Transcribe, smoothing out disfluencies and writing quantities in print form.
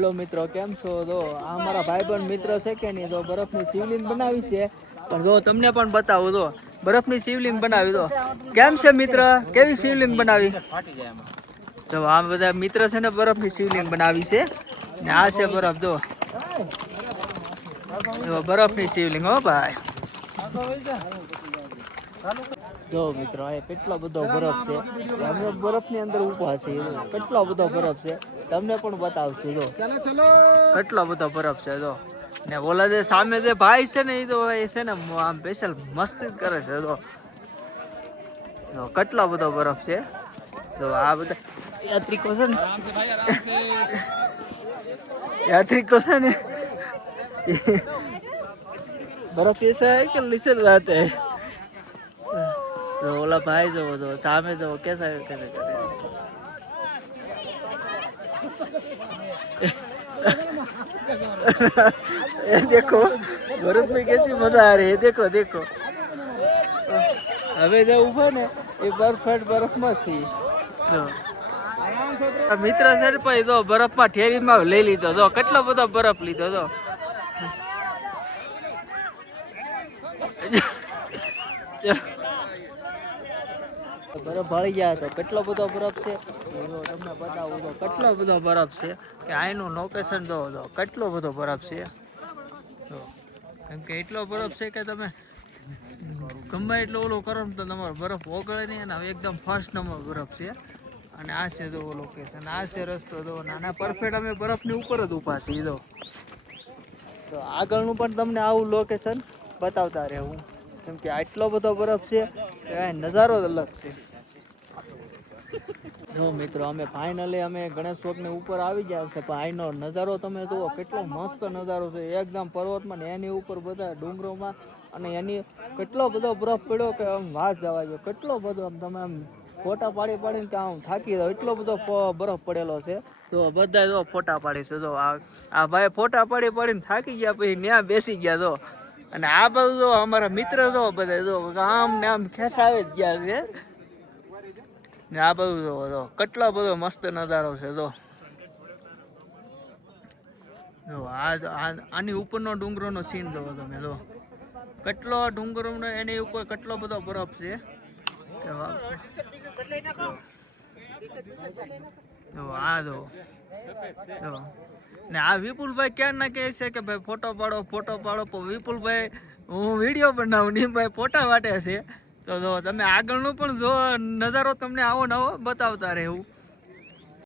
Hello મિત્રો, કેમ છો? તો આ મારા ભાઈબંધ મિત્ર છે કે નહીં, તો બરફની શિવલિંગ બનાવી છે. પણ જો તમને પણ બતાવું, તો બરફની શિવલિંગ બનાવી. તો કેમ છે મિત્ર, કેવી શિવલિંગ બનાવી? તો આ બધા મિત્ર છે ને બરફની શિવલિંગ બનાવી છે ને. આ છે બરફ, જો બરફની શિવલિંગ. હો ભાઈ, જો મિત્રો, આ કેટલો બધો બરફ છે. અમે બરફની અંદર ઊભા છીએ. કેટલો બધો બરફ છે, તમને પણ બતાવશું. જો કેટલો બધો બરફ છે. જો ને ઓલા જે સામે જે ભાઈ છે ને, એ તો એ છે ને આમ સ્પેશિયલ મસ્તી કરે છે. તો કેટલો બધો બરફ છે. તો આ બધા યાત્રિકો છે ને, યાત્રિકો છે ને बर्फ ऐसा है कि लिसर जाते हैं. तो बोला भाई, जो सामने तो कैसा कैसे करे. ये देखो बर्फ में कैसी मजा आ रही है. देखो देखो, હવે જે ઉભો ને એ બરફ માં છે. મિત્ર છે ભાઈ, તો બરફ માં ઠેરીમાં લઈ લીધો. તો કેટલો બધો બરફ લીધો. તો બરફ ભળી ગયા. તો કેટલો બધો બરફ છે તમને બતાવું. તો કેટલો બધો બરફ છે કે આનું લોકેશન જો. તો કેટલો બધો બરફ છે. તો કેમ કે એટલો બરફ છે કે તમે ગમે એટલો ઓલો કરો ને તો તમારો બરફ ઓગળે નહીં. અને એકદમ ફર્સ્ટ નંબર બરફ છે. અને આ છે તો લોકેશન, આ છે રસ્તો. તો નાના પરફેક્ટ અમે બરફની ઉપર જ ઊભા છીએ. તો આગળનું પણ તમને આવું લોકેશન બતાવતા રહેવું. કેમ કે આટલો બધો બરફ છે કે આ નજારો જ અલગ છે. જો મિત્રો, અમે ફાઇનલી અમે ગણેશ ચોકની ઉપર આવી ગયા છે. પણ અહીંનો નજારો તમે જુઓ, કેટલો મસ્ત નજારો છે. એકદમ પર્વતમાં ને એની ઉપર બધા ડુંગરોમાં, અને એની કેટલો બધો બરફ પડ્યો કે આમ વાત જવા દો. કેટલો બધો આમ તમે આમ ફોટા પાડીને કે આમ થાકી જાવ, એટલો બધો બરફ પડેલો છે. તો બધા જો ફોટા પાડીશું. તો આ ભાઈ ફોટા પાડીને થાકી ગયા, પછી ત્યાં બેસી ગયા. તો અને આ બધું જો અમારા મિત્ર જો બધા જો આમ ને આમ ખેંચાવી જ ગયા છે. ને આ બધું જો કેટલો બધો મસ્ત નજારો છે. જો આની ઉપરનો ડુંગરોનો સીન જોવો તમે. જો કેટલો ડુંગરો એની ઉપર કેટલો બધો બરફ છે કે આ જો. ને આ વિપુલભાઈ ક્યાં ના કહે છે કે ભાઈ ફોટો પાડો ફોટો પાડો. પણ વિપુલભાઈ, હું વિડીયો બનાવું નહીં ભાઈ, ફોટા વાટે છે. તો જો તમે આગળનું પણ જો નજારો તમને આવો નવો બતાવતા રહેવું.